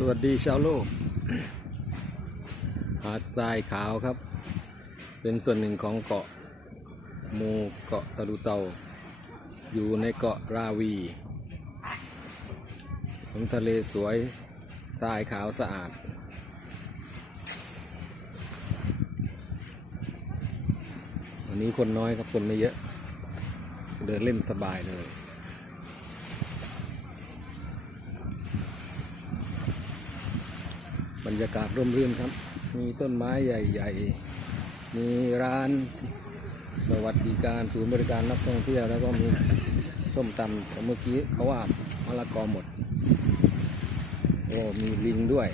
สวัสดีชาวโลก หาดทรายขาวครับ เป็นส่วนหนึ่งของเกาะมูเกาะตะลุเตา อยู่ในเกาะราวีของทะเลสวยทรายขาวสะอาด วันนี้คนน้อยครับคนไม่เยอะ เดินเล่นสบายเลย บรรยากาศร่มรื่นครับ มีต้นไม้ใหญ่ ๆ มีร้านสวัสดิการศูนย์บริการนักท่องเที่ยวแล้วก็มีส้มตำแต่เมื่อกี้เขาว่ามะละกอหมด โอ้มีลิงด้วย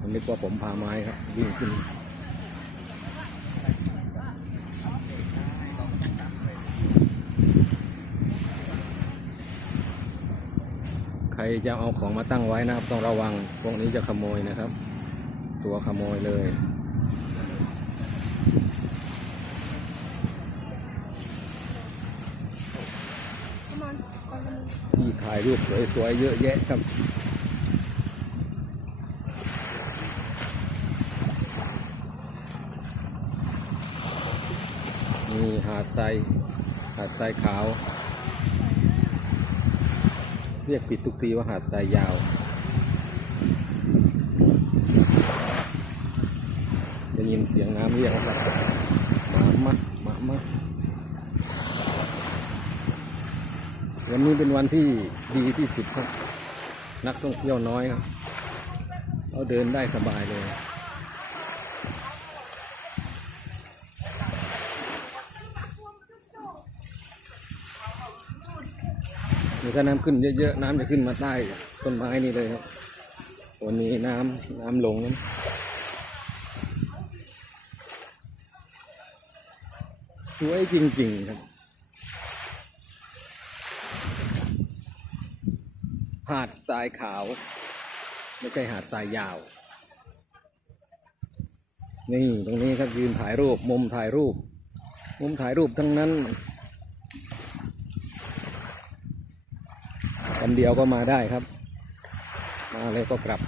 มันนึกว่าผมพาไม้ครับวิ่งขึ้น รจะเอาของมาตั้งไว้นะครับ ต้องระวังพวกนี้จะขโมยนะครับ ตัวขโมยเลยที่ถ่ายรูปสวยๆเยอะแยะครับมีหาดทรายหาดทรายขาว เรียกผิดทุกทีว่าหาดทรายยาว ได้ยินเสียงน้ำเรียกครับมามา มา มา วันนี้เป็นวันที่ดีที่สุดครับ นักท่องเที่ยวน้อยครับ เราเดินได้สบายเลย เดี๋ยวถ้าน้ำขึ้นเยอะๆ น้ำจะขึ้นมาใต้ต้นไม้นี่เลยครับ วันนี้น้ำน้ำลงนั้นสวยจริงๆครับ หาดทรายขาว ไม่ใช่หาดทรายยาว นี่ตรงนี้ครับยืนถ่ายรูป มุมถ่ายรูป มุมถ่ายรูปทั้งนั้น วันเดียวก็มาได้ครับ มาเลยก็กลับ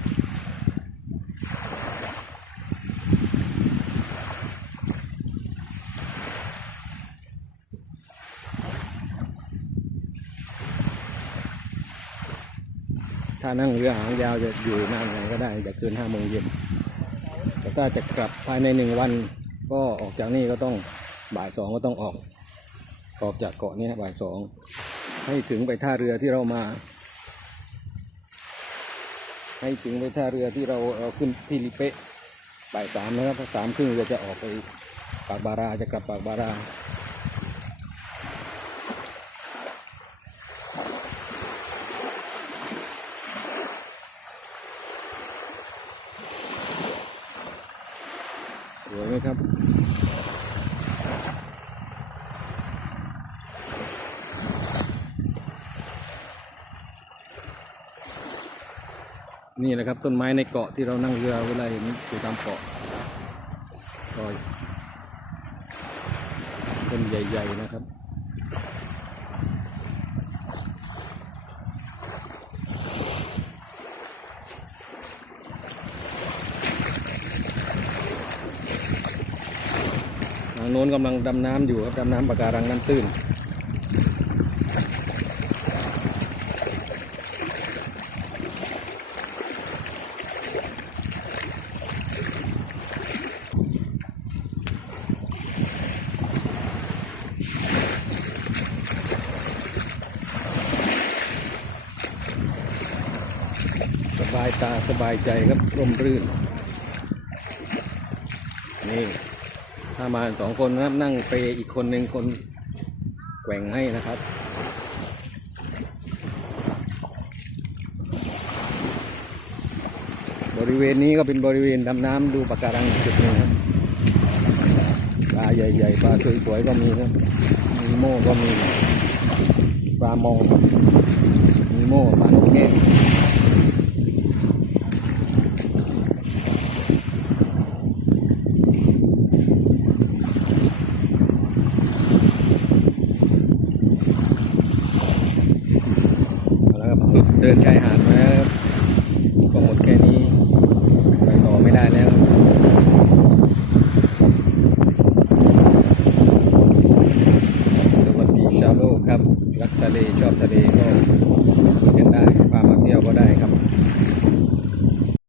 ถ้านั่งเรือหางยาวจะอยู่นานไหนก็ได้จะเกินห้าโมงเย็นแต่ถ้าจะกลับภายในหนึ่งวันก็ออกจากนี่ก็ต้องบ่ายสองก็ต้องออก ออกจากเกาะนี้บ่ายสอง ให้ถึงไปท่าเรือที่เรามา ให้ถึงไปท่าเรือที่เราเราขึ้นที่ลิเปะบ่ายสามนะครับสามครึ่งเราจะออกไปปากบาราจะกลับปากบาราสวยไหมครับ นี่แหละครับต้นไม้ในเกาะที่เรานั่งเรือเวลาเห็นอยู่ตามเกาะก็ต้นใหญ่ๆนะครับทางโน้นกำลังดำน้ำอยู่ครับดำน้ำปะการังน้ำตื้น ตาสบายใจครับร่มรื่น นี่ถ้ามาสองคนนะครับนั่งเปยอีกคนหนึ่งคนแกว่งให้นะครับบริเวณนี้ก็เป็นบริเวณดำน้ำดูปะการังจุดหนึงครับปลาใหญ่ๆปลาสวยๆก็มีครับ มีโม่ก็มีปลามองมีโม่ปลานกแสุดเดินชายหาดมาแล้วก็หมดแค่นี้ไปต่อไม่ได้แล้วสวัสดีชาวโลกครับ รักทะเลชอบทะเลก็เห็นได้พามาเที่ยวก็ได้ครับ